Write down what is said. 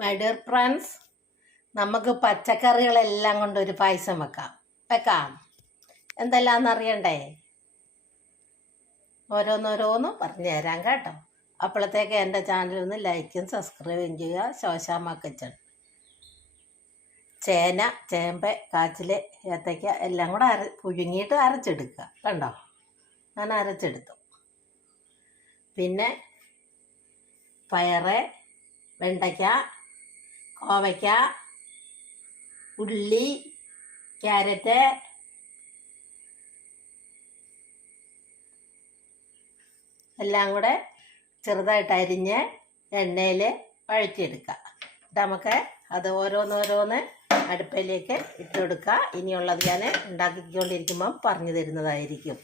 My dear friends, നമുക്ക് പച്ചക്കറികളെല്ലാം കൊണ്ടൊരു പായസം വെക്കാം. എന്തെല്ലാന്ന് അറിയണ്ടേ? ഓരോന്നോരോന്ന് പറഞ്ഞു തരാം കേട്ടോ. അപ്പോഴത്തേക്ക് എൻ്റെ ചാനലൊന്ന് ലൈക്കും സബ്സ്ക്രൈബും ചെയ്യുക. ശോശാമ്മ കിച്ചൺ. ചേന, ചേമ്പ്, കാച്ചിൽ, ഏത്തയ്ക്ക എല്ലാം കൂടെ പുഴുങ്ങിയിട്ട് അരച്ചെടുക്കുക. കണ്ടോ, ഞാൻ അരച്ചെടുത്തു. പിന്നെ പയറ്, വെണ്ടയ്ക്ക, കോവയ്ക്ക, ഉള്ളി, ക്യാരറ്റ്, എല്ലാം കൂടെ ചെറുതായിട്ട് അരിഞ്ഞ് എണ്ണയിൽ വഴറ്റിയെടുക്കുക. നമുക്ക് അത് ഓരോന്നോരോന്ന് അടുപ്പിലേക്ക് ഇട്ട് കൊടുക്കുക. ഇനിയുള്ളത് ഞാൻ ഉണ്ടാക്കിക്കൊണ്ടിരിക്കുമ്പം പറഞ്ഞു തരുന്നതായിരിക്കും.